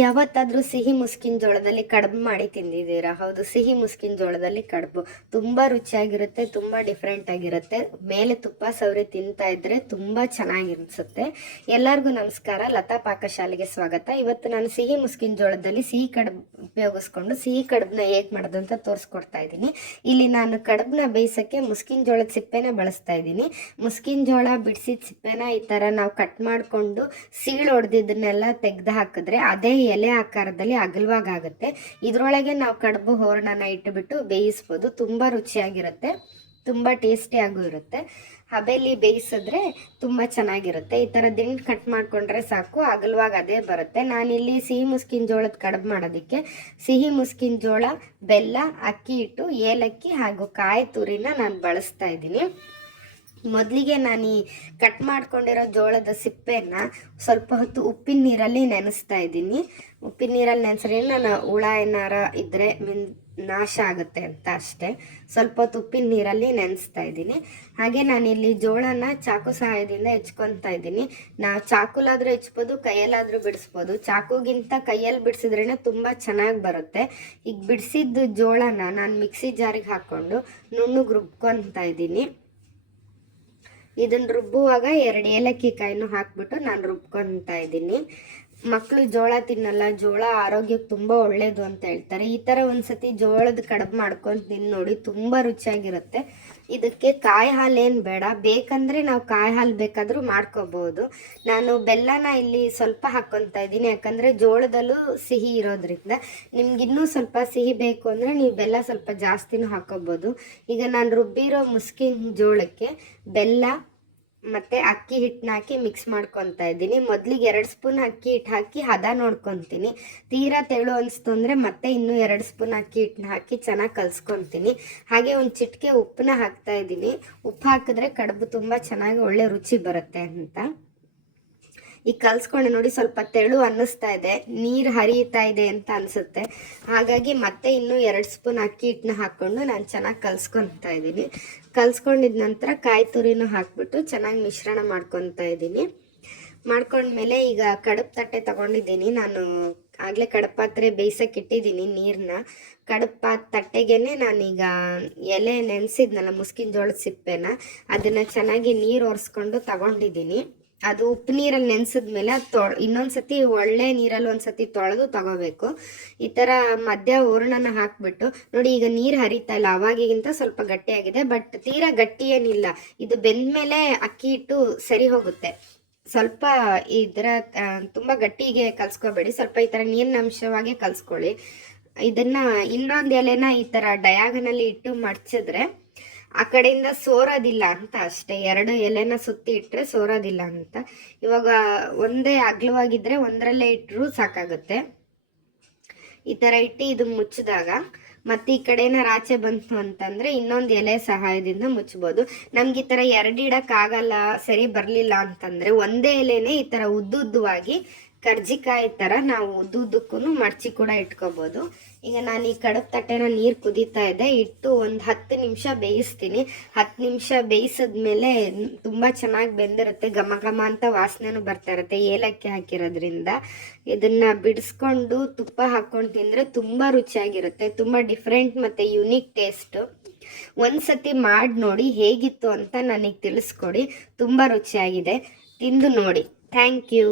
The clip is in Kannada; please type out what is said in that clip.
ಯಾವತ್ತಾದ್ರೂ ಸಿಹಿ ಮುಸ್ಕಿನ ಜೋಳದಲ್ಲಿ ಕಡುಬು ಮಾಡಿ ತಿಂದಿದ್ದೀರಾ? ಹೌದು, ಸಿಹಿ ಮುಸ್ಕಿನ ಜೋಳದಲ್ಲಿ ಕಡುಬು ತುಂಬಾ ರುಚಿಯಾಗಿರುತ್ತೆ, ತುಂಬಾ ಡಿಫ್ರೆಂಟ್ ಆಗಿರುತ್ತೆ. ಮೇಲೆ ತುಪ್ಪ ಸವರಿ ತಿಂತಾ ಇದ್ರೆ ತುಂಬಾ ಚೆನ್ನಾಗಿರುತ್ತೆ. ಎಲ್ಲರಿಗೂ ನಮಸ್ಕಾರ, ಲತಾ ಪಾಕಶಾಲೆಗೆ ಸ್ವಾಗತ. ಇವತ್ತು ನಾನು ಸಿಹಿ ಮುಸ್ಕಿನ ಜೋಳದಲ್ಲಿ ಸಿಹಿ ಕಡುಬು ಉಪಯೋಗಿಸ್ಕೊಂಡು ಸಿಹಿ ಕಡುಬನ್ನ ಹೇಗೆ ಮಾಡೋದು ಅಂತ ತೋರಿಸ್ಕೊಡ್ತಾ ಇದ್ದೀನಿ. ಇಲ್ಲಿ ನಾನು ಕಡುಬನ್ನ ಬೇಯಿಸೋಕ್ಕೆ ಮುಸ್ಕಿನ ಜೋಳದ ಸಿಪ್ಪೆನ ಬಳಸ್ತಾ ಇದ್ದೀನಿ. ಮುಸ್ಕಿನ ಜೋಳ ಬಿಡಿಸಿದ ಸಿಪ್ಪೆನ ಈ ಥರ ನಾವು ಕಟ್ ಮಾಡಿಕೊಂಡು ಸೀಳು ಹೊಡೆದಿದ್ದನ್ನೆಲ್ಲ ತೆಗೆದು ಹಾಕಿದ್ರೆ ಅದೇ ಎಲೆ ಆಕಾರದಲ್ಲಿ ಅಗಲವಾಗುತ್ತೆ. ಇದರೊಳಗೆ ನಾವು ಕಡುಬು ಹೂರಣನ ಇಟ್ಟುಬಿಟ್ಟು ಬೇಯಿಸ್ಬೋದು. ತುಂಬ ರುಚಿಯಾಗಿರುತ್ತೆ, ತುಂಬ ಟೇಸ್ಟಿಯಾಗೂ ಇರುತ್ತೆ. ಹಬೆಲಿ ಬೇಯಿಸಿದ್ರೆ ತುಂಬ ಚೆನ್ನಾಗಿರುತ್ತೆ. ಈ ಥರ ದಿಂಡು ಕಟ್ ಮಾಡಿಕೊಂಡ್ರೆ ಸಾಕು, ಅಗಲವಾಗಿ ಅದೇ ಬರುತ್ತೆ. ನಾನಿಲ್ಲಿ ಸಿಹಿ ಮುಸ್ಕಿನ ಜೋಳದ ಕಡುಬು ಮಾಡೋದಕ್ಕೆ ಸಿಹಿ ಮುಸ್ಕಿನ ಜೋಳ, ಬೆಲ್ಲ, ಅಕ್ಕಿ ಹಿಟ್ಟು, ಏಲಕ್ಕಿ ಹಾಗೂ ಕಾಯಿ ತುರಿನ ನಾನು ಬಳಸ್ತಾ ಇದ್ದೀನಿ. ಮೊದಲಿಗೆ ನಾನು ಈ ಕಟ್ ಮಾಡ್ಕೊಂಡಿರೋ ಜೋಳದ ಸಿಪ್ಪೆನ ಸ್ವಲ್ಪ ಹೊತ್ತು ಉಪ್ಪಿನ ನೀರಲ್ಲಿ ನೆನೆಸ್ತಾ ಇದ್ದೀನಿ. ಉಪ್ಪಿನ ನೀರಲ್ಲಿ ನೆನೆಸ್ರೆ ನಾನು ಹುಳ ಏನಾರ ಇದ್ದರೆ ನಾಶ ಆಗುತ್ತೆ ಅಂತ ಅಷ್ಟೇ. ಸ್ವಲ್ಪ ಹೊತ್ತು ಉಪ್ಪಿನ ನೀರಲ್ಲಿ ನೆನೆಸ್ತಾ ಇದ್ದೀನಿ. ಹಾಗೆ ನಾನಿಲ್ಲಿ ಜೋಳನ ಚಾಕು ಸಹಾಯದಿಂದ ಹೆಚ್ಕೊತಾ ಇದ್ದೀನಿ. ನಾವು ಚಾಕುಲಾದರೂ ಹೆಚ್ಬೋದು, ಕೈಯಲ್ಲಾದರೂ ಬಿಡಿಸ್ಬೋದು. ಚಾಕುಗಿಂತ ಕೈಯಲ್ಲಿ ಬಿಡಿಸಿದ್ರೇ ತುಂಬ ಚೆನ್ನಾಗಿ ಬರುತ್ತೆ. ಈಗ ಬಿಡಿಸಿದ್ದು ಜೋಳನ ನಾನು ಮಿಕ್ಸಿ ಜಾರಿಗೆ ಹಾಕ್ಕೊಂಡು ನುಣ್ಣಗೆ ರುಬ್ಕೊತಾ ಇದ್ದೀನಿ. ಇದನ್ನು ರುಬ್ಬುವಾಗ 2 ಏಲಕ್ಕಿ ಕಾಯಿನೂ ಹಾಕ್ಬಿಟ್ಟು ನಾನು ರುಬ್ಕೊತಾ ಇದ್ದೀನಿ. ಮಕ್ಕಳು ಜೋಳ ತಿನ್ನಲ್ಲ, ಜೋಳ ಆರೋಗ್ಯಕ್ಕೆ ತುಂಬ ಒಳ್ಳೆಯದು ಅಂತ ಹೇಳ್ತಾರೆ. ಈ ಥರ ಒಂದ್ಸತಿ ಜೋಳದ ಕಡುಬು ಮಾಡ್ಕೊಂಡು ತಿಂದು ನೋಡಿ, ತುಂಬ ರುಚಿಯಾಗಿರುತ್ತೆ. ಇದಕ್ಕೆ ಕಾಯಿ ಹಾಲು ಏನು ಬೇಡ, ಬೇಕಂದರೆ ನಾವು ಕಾಯಿ ಹಾಲು ಬೇಕಾದರೂ ಮಾಡ್ಕೋಬೋದು. ನಾನು ಬೆಲ್ಲನ ಇಲ್ಲಿ ಸ್ವಲ್ಪ ಹಾಕ್ಕೊತಾ ಇದ್ದೀನಿ, ಯಾಕಂದರೆ ಜೋಳದಲ್ಲೂ ಸಿಹಿ ಇರೋದ್ರಿಂದ. ನಿಮ್ಗಿನ್ನೂ ಸ್ವಲ್ಪ ಸಿಹಿ ಬೇಕು ಅಂದರೆ ನೀವು ಬೆಲ್ಲ ಸ್ವಲ್ಪ ಜಾಸ್ತಿನೂ ಹಾಕ್ಕೋಬೋದು. ಈಗ ನಾನು ರುಬ್ಬಿರೋ ಮುಸ್ಕಿನ ಜೋಳಕ್ಕೆ ಬೆಲ್ಲ ಮತ್ತು ಅಕ್ಕಿ ಹಿಟ್ಟನ್ನ ಹಾಕಿ ಮಿಕ್ಸ್ ಮಾಡ್ಕೊತಾ ಇದ್ದೀನಿ. ಮೊದಲಿಗೆ 2 ಸ್ಪೂನ್ ಅಕ್ಕಿ ಹಿಟ್ಟು ಹಾಕಿ ಹದ ನೋಡ್ಕೊತೀನಿ. ತೀರಾ ತೆಳು ಅನಿಸ್ತು ಅಂದರೆ ಮತ್ತೆ ಇನ್ನೂ 2 ಸ್ಪೂನ್ ಅಕ್ಕಿ ಹಿಟ್ಟನ್ನ ಹಾಕಿ ಚೆನ್ನಾಗಿ ಕಲಿಸ್ಕೊತೀನಿ. ಹಾಗೆ ಒಂದು ಚಿಟಿಕೆ ಉಪ್ಪನ್ನ ಹಾಕ್ತಾ ಇದ್ದೀನಿ. ಉಪ್ಪು ಹಾಕಿದ್ರೆ ಕಡುಬು ತುಂಬ ಚೆನ್ನಾಗಿ ಒಳ್ಳೆ ರುಚಿ ಬರುತ್ತೆ ಅಂತ. ಈಗ ಕಲ್ಸ್ಕೊಂಡು ನೋಡಿ, ಸ್ವಲ್ಪ ತೆಳು ಅನ್ನಿಸ್ತಾ ಇದೆ, ನೀರು ಹರಿಯುತ್ತಾ ಇದೆ ಅಂತ ಅನಿಸುತ್ತೆ. ಹಾಗಾಗಿ ಮತ್ತೆ ಇನ್ನೂ 2 ಸ್ಪೂನ್ ಅಕ್ಕಿ ಹಿಟ್ಟನ್ನ ಹಾಕ್ಕೊಂಡು ನಾನು ಚೆನ್ನಾಗಿ ಕಲ್ಸ್ಕೊತಾ ಇದ್ದೀನಿ. ಕಲ್ಸ್ಕೊಂಡಿದ ನಂತರ ಕಾಯಿ ತುರಿನೂ ಹಾಕ್ಬಿಟ್ಟು ಚೆನ್ನಾಗಿ ಮಿಶ್ರಣ ಮಾಡ್ಕೊತಾ ಇದ್ದೀನಿ. ಮಾಡ್ಕೊಂಡ್ಮೇಲೆ ಈಗ ಕಡುಬು ತಟ್ಟೆ ತಗೊಂಡಿದ್ದೀನಿ. ನಾನು ಆಗಲೇ ಕಡುಬು ಪಾತ್ರೆ ಬೇಯಿಸೋಕೆ ಇಟ್ಟಿದ್ದೀನಿ ನೀರನ್ನ. ಕಡುಬು ತಟ್ಟೆಗೇನೆ ನಾನೀಗ ಎಲೆ ನೆನೆಸಿದ್ನಲ್ಲ ಮುಸ್ಕಿನ ಜೋಳದ ಸಿಪ್ಪೆನ, ಅದನ್ನು ಚೆನ್ನಾಗಿ ನೀರು ಒರೆಸ್ಕೊಂಡು ತಗೊಂಡಿದ್ದೀನಿ. ಅದು ಉಪ್ಪು ನೀರಲ್ಲಿ ನೆನೆಸಿದ್ಮೇಲೆ ಅದು ಇನ್ನೊಂದ್ಸತಿ ಒಳ್ಳೆ ನೀರಲ್ಲಿ ಒಂದ್ಸತಿ ತೊಳೆದು ತಗೋಬೇಕು. ಈ ಥರ ಮಧ್ಯ ಹೂರಣನ ಹಾಕ್ಬಿಟ್ಟು ನೋಡಿ, ಈಗ ನೀರು ಹರಿತಾ ಇಲ್ಲ, ಅವಾಗಿಗಿಂತ ಸ್ವಲ್ಪ ಗಟ್ಟಿಯಾಗಿದೆ. ಬಟ್ ತೀರಾ ಗಟ್ಟಿ ಏನಿಲ್ಲ. ಇದು ಬೆಂದ್ಮೇಲೆ ಅಕ್ಕಿ ಹಿಟ್ಟು ಸರಿ ಹೋಗುತ್ತೆ. ಸ್ವಲ್ಪ ಇದರ ತುಂಬ ಗಟ್ಟಿಗೆ ಕಲ್ಸ್ಕೊಬೇಡಿ, ಸ್ವಲ್ಪ ಈ ಥರ ನೀರಿನ ಅಂಶವಾಗಿ ಕಲ್ಸ್ಕೊಳ್ಳಿ. ಇದನ್ನು ಇನ್ನೊಂದು ಎಲೆನ ಈ ಥರ ಡಯಾಗನಲ್ಲಿ ಇಟ್ಟು ಮಡ್ಚಿದ್ರೆ ಆ ಕಡೆಯಿಂದ ಸೋರೋದಿಲ್ಲ ಅಂತ ಅಷ್ಟೇ. 2 ಎಲೆನ ಸುತ್ತಿ ಇಟ್ಟರೆ ಸೋರೋದಿಲ್ಲ ಅಂತ. ಇವಾಗ ಒಂದೇ ಅಗಲವಾಗಿದ್ದರೆ ಒಂದರಲ್ಲೇ ಇಟ್ಟರೂ ಸಾಕಾಗುತ್ತೆ. ಈ ಥರ ಇಟ್ಟು ಇದು ಮುಚ್ಚಿದಾಗ ಮತ್ತೆ ಈ ಕಡೆನ ರಾಚೆ ಬಂತು ಅಂತಂದರೆ ಇನ್ನೊಂದು ಎಲೆ ಸಹಾಯದಿಂದ ಮುಚ್ಬೋದು. ನಮ್ಗೆ ಈ ಥರ 2 ಇಡೋಕ್ಕಾಗಲ್ಲ, ಸರಿ ಬರಲಿಲ್ಲ ಅಂತಂದರೆ ಒಂದೇ ಎಲೆನೇ ಈ ಥರ ಉದ್ದುದ್ದವಾಗಿ ಕರ್ಜಿಕಾಯಿ ಥರ ನಾವು ಉದ್ದುದ್ದಕ್ಕೂ ಮಡಚಿ ಕೂಡ ಇಟ್ಕೋಬೋದು. ಈಗ ನಾನು ಈ ಕಡುಬು ತಟ್ಟೆನ ನೀರು ಕುದೀತಾ ಇದೆ ಇಟ್ಟು ಒಂದು 10 ನಿಮಿಷ ಬೇಯಿಸ್ತೀನಿ. 10 ನಿಮಿಷ ಬೇಯಿಸಿದ್ಮೇಲೆ ತುಂಬ ಚೆನ್ನಾಗಿ ಬೆಂದಿರುತ್ತೆ, ಘಮ ಘಮ ಅಂತ ವಾಸನೆನೂ ಬರ್ತಾ ಇರುತ್ತೆ ಏಲಕ್ಕಿ ಹಾಕಿರೋದ್ರಿಂದ. ಇದನ್ನು ಬಿಡಿಸ್ಕೊಂಡು ತುಪ್ಪ ಹಾಕ್ಕೊಂಡು ತಿಂದರೆ ತುಂಬ ರುಚಿಯಾಗಿರುತ್ತೆ, ತುಂಬ ಡಿಫ್ರೆಂಟ್ ಮತ್ತು ಯುನೀಕ್ ಟೇಸ್ಟು. ಒಂದ್ಸತಿ ಮಾಡಿ ನೋಡಿ, ಹೇಗಿತ್ತು ಅಂತ ನನಗೆ ತಿಳಿಸ್ಕೊಡಿ. ತುಂಬ ರುಚಿಯಾಗಿದೆ, ತಿಂದು ನೋಡಿ. Thank you.